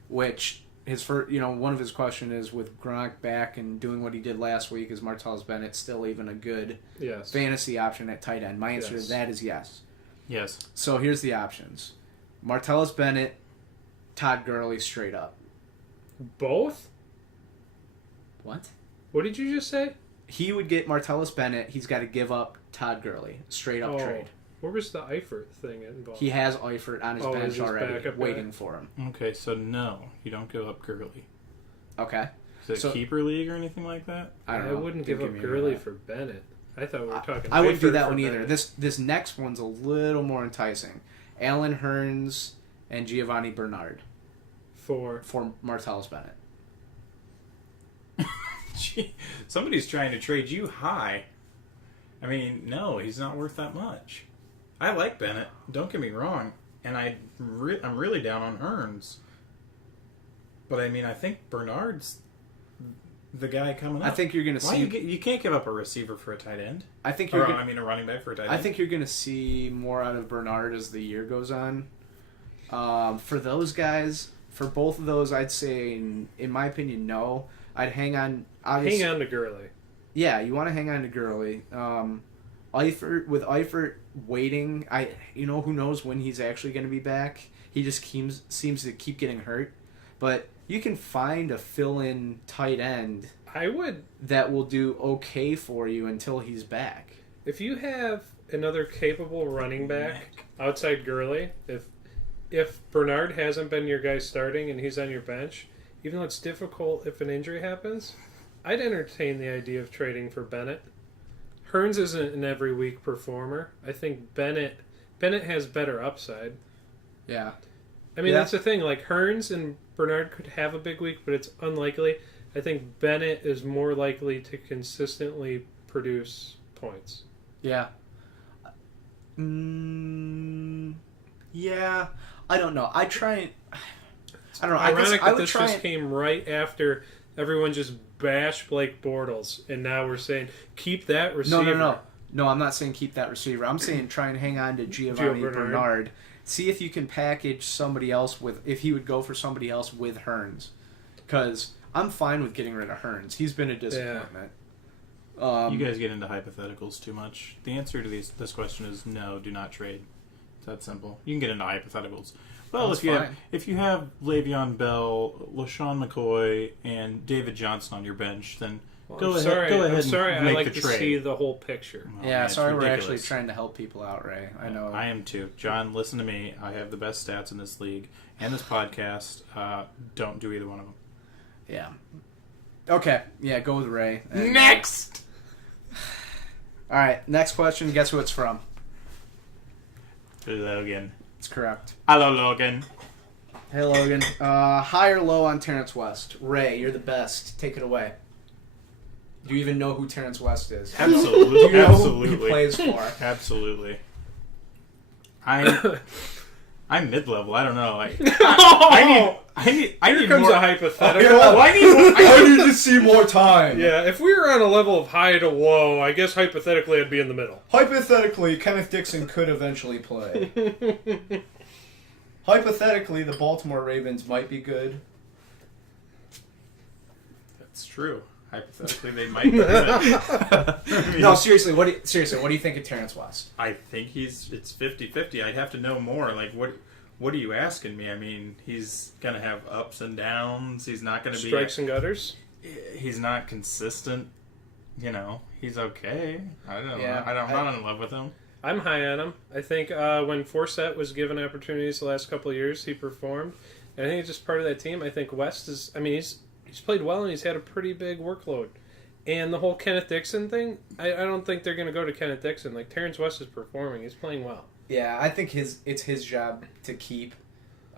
which his first, one of his question is with Gronk back and doing what he did last week, is Martellus Bennett still even a good fantasy option at tight end? My answer to that is yes. Yes. So here's the options: Martellus Bennett, Todd Gurley, straight up. Both? What? What did you just say? He would get Martellus Bennett. He's got to give up Todd Gurley. Straight up trade. Where was the Eifert thing involved? He has Eifert on his bench already, waiting for him. Okay, so no, you don't give up Gurley. Okay. Is it a keeper league or anything like that? I don't know. I wouldn't give up Gurley for Bennett. I thought we were talking. I wouldn't do that one either. Bennett. This next one's a little more enticing. Alan Hearns and Giovanni Bernard for Martellus Bennett. Gee, somebody's trying to trade you high. I mean, no, he's not worth that much. I like Bennett. Don't get me wrong, and I'm really down on Hearns. But I mean, I think Bernard's the guy coming up. I think you're going to see. You can't give up a receiver for a tight end. I think a running back for a tight end. I think you're going to see more out of Bernard as the year goes on. For those guys, for both of those, I'd say, in my opinion, no. I'd hang on. Hang on to Gurley. Yeah, you want to hang on to Gurley. Eifert waiting, who knows when he's actually going to be back. He just seems to keep getting hurt. But you can find a fill-in tight end that will do okay for you until he's back. If you have another capable running back outside Gurley, if Bernard hasn't been your guy starting and he's on your bench, even though it's difficult if an injury happens, I'd entertain the idea of trading for Bennett. Hearns isn't an every week performer. I think Bennett has better upside. Yeah. I mean, that's the thing. Like, Hearns and Bernard could have a big week, but it's unlikely. I think Bennett is more likely to consistently produce points. Yeah. Yeah. I don't know. I don't know. Ironic I that this just came right after everyone just bashed Blake Bortles, and now we're saying keep that receiver. No, I'm not saying keep that receiver. I'm saying try and hang on to Giovanni Bernard. See if you can package somebody else if he would go for somebody else with Hearns. Because I'm fine with getting rid of Hearns. He's been a disappointment. You guys get into hypotheticals too much. The answer to this question is no, do not trade. It's that simple. You can get into hypotheticals. Well, if you have Le'Veon Bell, LaShawn McCoy, and David Johnson on your bench, then go ahead and make I like the to trade. see the whole picture. Oh, man, sorry, we're actually trying to help people out, Ray. I know. I am too. John, listen to me. I have the best stats in this league and this podcast. Don't do either one of them. Yeah. Okay. Yeah, go with Ray. Next! All right, next question. Guess who it's from? Logan. It's correct. Hello, Logan. Hey, Logan. High or low on Terrence West? Ray, you're the best. Take it away. Do you even know who Terrence West is? Absolutely. Do you know Absolutely. who he plays for? Absolutely. I'm mid-level. I don't know. Here comes a hypothetical. I need to see more time. Yeah, if we were on a level of high to low, I guess hypothetically I'd be in the middle. Hypothetically, Kenneth Dixon could eventually play. Hypothetically, the Baltimore Ravens might be good. That's true. Hypothetically, they might be good. No, seriously, what do you think of Terrence West? I think it's 50-50. I'd have to know more. Like, what are you asking me? I mean, he's going to have ups and downs. He's not going to be... Strikes and gutters? He's not consistent. He's okay. I don't know. Yeah, I'm not in love with him. I'm high on him. I think when Forsett was given opportunities the last couple of years, he performed. And I think it's just part of that team. I think West is... I mean, he's played well and he's had a pretty big workload. And the whole Kenneth Dixon thing, I don't think they're going to go to Kenneth Dixon. Like, Terrence West is performing. He's playing well. Yeah, I think it's his job to keep.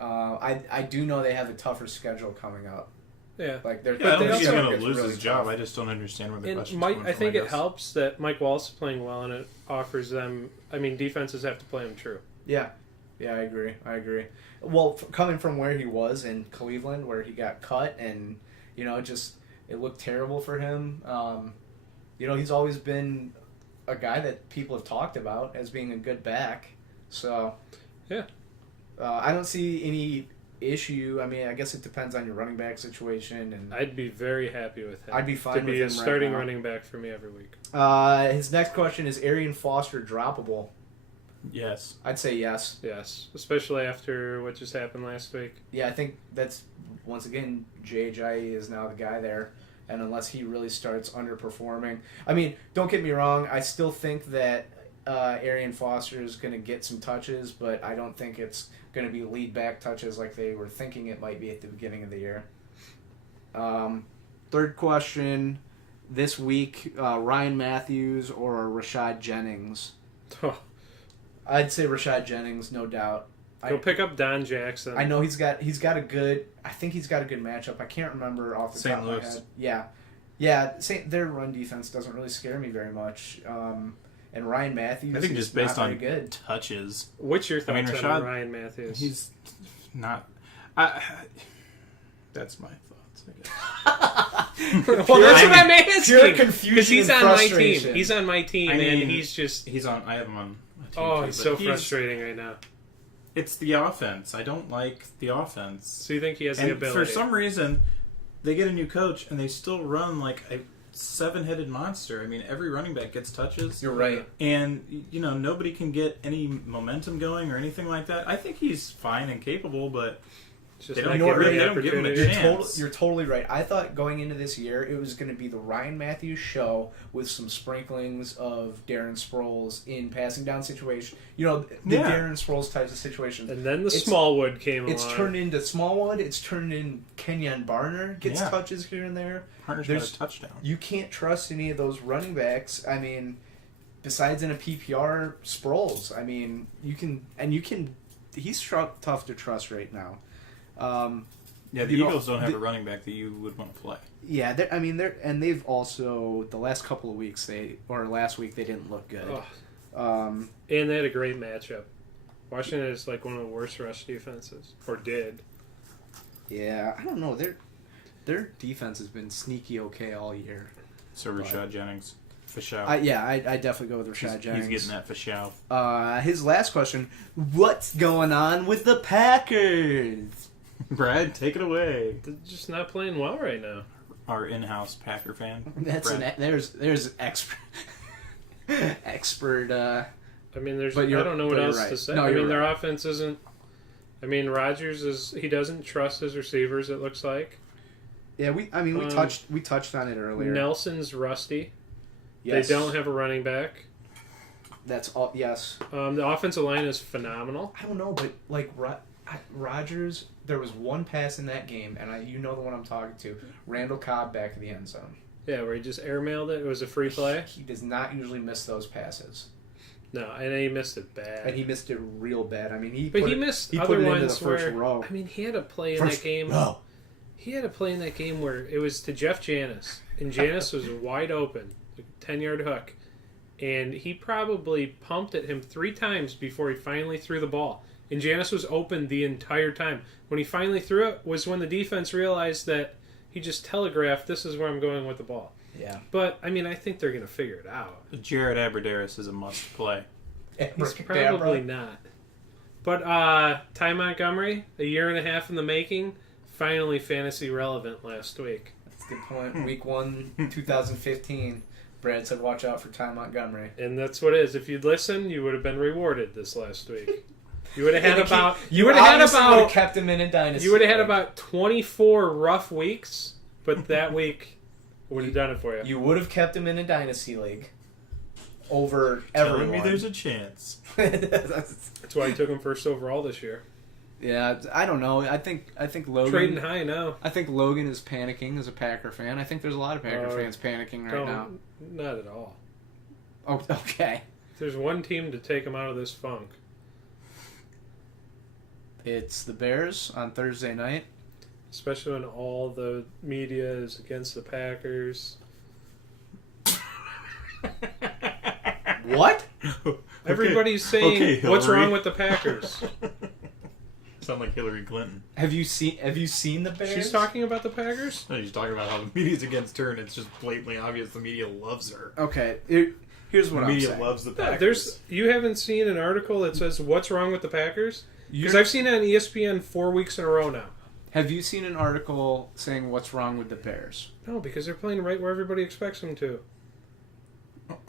I do know they have a tougher schedule coming up. Yeah. Like I don't think he's going to lose his job. I just don't understand where the question's coming from. I think it helps that Mike Wallace is playing well and it offers them... I mean, defenses have to play him true. Yeah. Yeah, I agree. Well, coming from where he was in Cleveland, where he got cut and, it looked terrible for him. He's always been a guy that people have talked about as being a good back. So, yeah. I don't see any issue. I mean, I guess it depends on your running back situation. And I'd be very happy with him. I'd be fine to with be him a starting right now. running back for me every week. His next question is Arian Foster droppable? Yes. I'd say yes. Yes, especially after what just happened last week. Yeah, I think that's, once again, JJ is now the guy there. And unless he really starts underperforming. I mean, don't get me wrong. I still think that Arian Foster is going to get some touches, but I don't think it's going to be lead back touches like they were thinking it might be at the beginning of the year. Third question this week, Ryan Matthews or Rashad Jennings? Oh, I'd say Rashad Jennings, no doubt. go pick up Don Jackson. I know he's got a good. I think he's got a good matchup. I can't remember off the St. top Louis. of my head. Yeah. Their run defense doesn't really scare me very much. And Ryan Matthews, I think is just based not on very good. touches, What's your thoughts I mean, on Rashad- Ryan Matthews? he's not. That's my thoughts. I guess. Well, that's what I'm asking. Pure confusion Because he's and on my frustration. team. He's on my team, I mean, and he's just. He's on. I have him on. A team Oh, too, he's but so frustrating right now. It's the offense. I don't like the offense. So you think he has the And ability? for some reason, they get a new coach and they still run like a 7-headed monster. I mean, every running back gets touches. You're right. And, nobody can get any momentum going or anything like that. I think he's fine and capable, but Just they not don't, give him they the don't give him a opportunity. chance. You're totally right. I thought going into this year it was going to be the Ryan Matthews show with some sprinklings of Darren Sproles in passing down situations. The Yeah. Darren Sproles types of situations. And then the It's- Smallwood came It's along. turned into Smallwood. It's turned in Kenyon Barner gets Yeah. touches here and there. Partner's There's- got a touchdown. You can't trust any of those running backs. I mean, besides in a PPR, Sproles. I mean, you can. He's tough to trust right now. Yeah, the you know, Eagles don't have the- a running back that you would want to play. Yeah, they've also the last couple of weeks last week they didn't look good. Oh, and they had a great matchup. Washington is like one of the worst rush defenses, or did. Yeah, I don't know. Their defense has been sneaky okay all year. So Rashad Jennings, for sure. I definitely go with Rashad Jennings. He's getting that for sure. His last question: what's going on with the Packers? Brad, take it away. They're just not playing well right now. Our in-house Packer fan. There's expert. I mean, I But you're- don't know what but you're else right. to say. No, I mean, you're their right. offense isn't. I mean, he doesn't trust his receivers. It looks like Yeah, we touched on it earlier. Nelson's rusty. Yes. They don't have a running back. That's all. Yes. The offensive line is phenomenal. I don't know, but like Rodgers, there was one pass in that game, and the one I'm talking to, Randall Cobb back in the end zone. Yeah, where he just airmailed it. It was a free play. He does not usually miss those passes, No, and he missed it bad. and he missed it real bad. I mean, he missed put other it into ones the first where row. I mean, he had a play in that game. No. He had a play in that game where it was to Jeff Janis, and Janis was wide open, 10-yard hook, and he probably pumped at him 3 times before he finally threw the ball. And Janis was open the entire time. When he finally threw it was when the defense realized that he just telegraphed, this is where I'm going with the ball. Yeah. But, I mean, I think they're going to figure it out. Jared Abbrederis is a must-play. He's probably not. But Ty Montgomery, a year and a half in the making, finally fantasy relevant last week. That's a good point. Week 1, 2015. Brad said, "Watch out for Ty Montgomery." And that's what it is. If you'd listened, you would have been rewarded this last week. You would have had Yeah, about. You would have had would've about. kept him in a dynasty. You would have had about 24 rough weeks, but that week would have done it for you. You would have kept him in a dynasty league over Telling everyone. me there's a chance. That's why I took him first overall this year. Yeah, I don't know. I think Logan. Trading high now. I think Logan is panicking as a Packer fan. I think there's a lot of Packer Oh, fans panicking right now. Not at all. Oh, okay. If there's one team to take him out of this funk, It's the Bears on Thursday night. especially when all the media is against the Packers. What? Everybody's saying, Okay, "What's Hillary." wrong with the Packers?" Sound like Hillary Clinton. Have you seen the Bears? She's talking about the Packers. No, she's talking about how the media's against her, and it's just blatantly obvious the media loves her. Okay, here's what The I'm media saying. loves the Yeah, Packers. you haven't seen an article that says what's wrong with the Packers? Because I've seen it on ESPN 4 weeks in a row now. Have you seen an article saying what's wrong with the Bears? No, because they're playing right where everybody expects them to.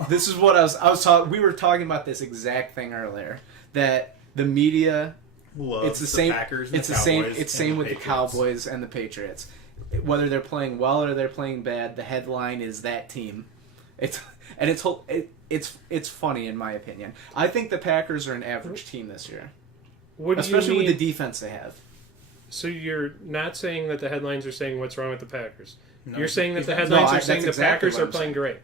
This is what I was talking. We were talking about this exact thing earlier. That the media, Loves it's the same. Packers and It's the Cowboys same. and It's same with the Patriots. Cowboys and the Patriots. Whether they're playing well or they're playing bad, the headline is that team. It's funny in my opinion. I think the Packers are an average team this year, What do especially you mean? with the defense they have. So you're not saying that the headlines are saying what's wrong with the Packers. No, You're saying that he's the not. headlines No, are saying the that's exactly Packers what are I'm playing saying. great.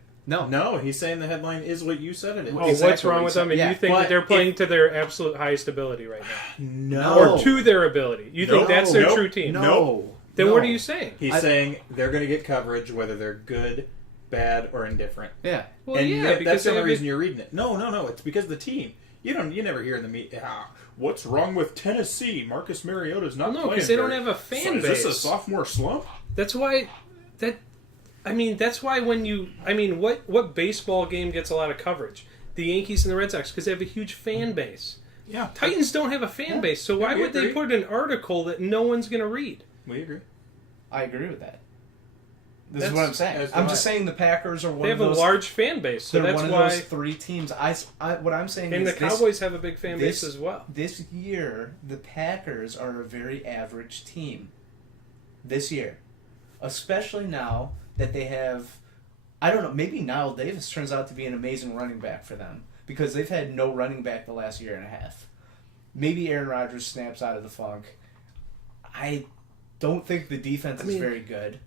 No, he's saying the headline is what you said it is. Oh, Exactly what's wrong what with he them? said. And Yeah, you think but that they're playing if- to their absolute highest ability right now. No. Or to their ability. You think that's their Nope. true team. No. Then No. what are you saying? He's saying they're going to get coverage whether they're good, bad, or indifferent. Yeah. Well, and yeah, that's because the they only have reason you're reading it. No, it's because of the team. You never hear in the media, what's wrong with Tennessee? Marcus Mariota's not Well, no, playing. because they don't very- have a fan Is this a base. sophomore slump? That's why that's why what baseball game gets a lot of coverage? The Yankees and the Red Sox, because they have a huge fan base. Yeah. Titans don't have a fan base, so why we would they agree. put an article that no one's going to read? We agree. I agree with that. This is That's- what I'm saying. as do I'm I. just saying the Packers are one They of have a those. large fan base, so They're that's one of why. those three teams. What I'm saying And is the Cowboys have a big fan base this- as well. This year, the Packers are a very average team. This year, especially now that they have, I don't know, maybe Niall Davis turns out to be an amazing running back for them because they've had no running back the last year and a half. Maybe Aaron Rodgers snaps out of the funk. I don't think the defense is very good.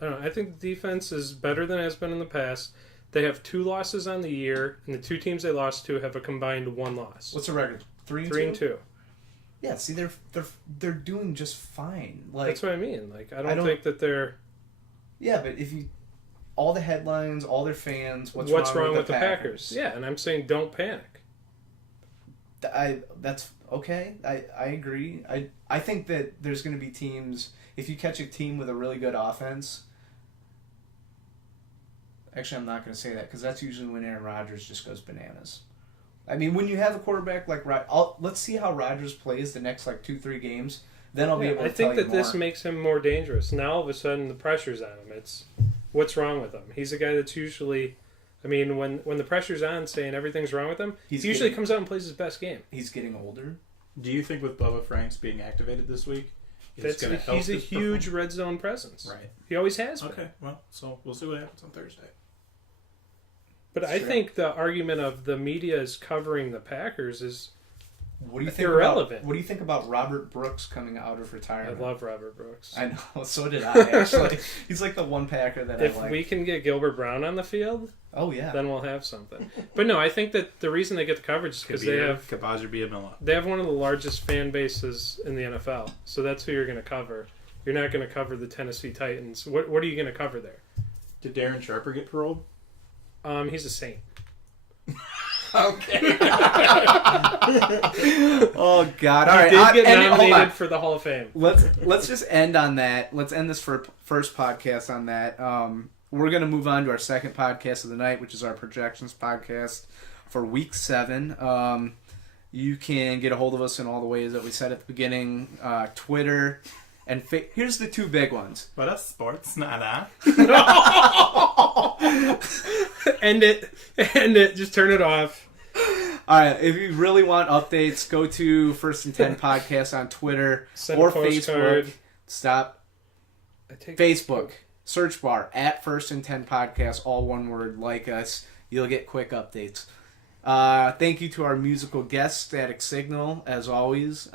I don't know. I think the defense is better than it has been in the past. They have 2 losses on the year, and the 2 teams they lost to have a combined 1 loss. What's the record? 3 and 2? 3 and 2. Yeah, see, they're doing just fine. Like, That's what I mean. Like, I don't don't- think that they're. yeah, but if you, all the headlines, all their fans, what's wrong with the Packers? Yeah, and I'm saying don't panic. That's okay. I agree. I think that there's going to be teams. If you catch a team with a really good offense, actually, I'm not going to say that because that's usually when Aaron Rodgers just goes bananas. I mean, when you have a quarterback like let's see how Rodgers plays the next 2-3 games. Then I'll be able to I tell think you that this more. makes him more dangerous. Now all of a sudden the pressure's on him. It's what's wrong with him. He's a guy that's usually, I mean, when the pressure's on, saying everything's wrong with him, he usually comes out and plays his best game. He's getting older. Do you think with Bubba Franks being activated this week, it's going to help He's a his huge red zone presence. Right. He always has been. Okay, well, so we'll see what happens on Thursday. But I Sure. think the argument of the media is covering the Packers is What do you think irrelevant. What do you think about Robert Brooks coming out of I retirement? love Robert Brooks. I know, so did I, actually. He's like the one Packer that If I like. we can get Gilbert Brown on the field, Oh, yeah. then we'll have something. But no, I think that the reason they get the coverage is because they have Kabaja Biamila. they have one of the largest fan bases in the NFL. So that's who you're going to cover. You're not going to cover the Tennessee Titans. What are you going to cover there? Did Darren Sharper get paroled? He's a Saint. Okay. Oh, God. All He right. did get hold on. nominated for the Hall of Fame. Let's just end on that. Let's end this first podcast on that. We're going to move on to our second podcast of the night, which is our projections podcast for Week 7. You can get a hold of us in all the ways that we said at the beginning. Twitter and here's the 2 big ones. But that's sports, nada. End it. Just turn it off. All right. If you really want updates, go to First and 10 Podcast on Twitter Send or a postcard. Facebook. Stop. Facebook. Search bar at First and 10 Podcast, all one word, like us. You'll get quick updates. Thank you to our musical guest, Static Signal, as always.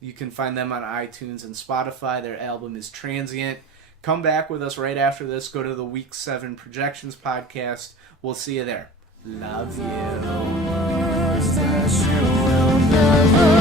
You can find them on iTunes and Spotify. Their album is Transient. Come back with us right after this. Go to the Week 7 Projections Podcast. We'll see you there. Love you. That you will never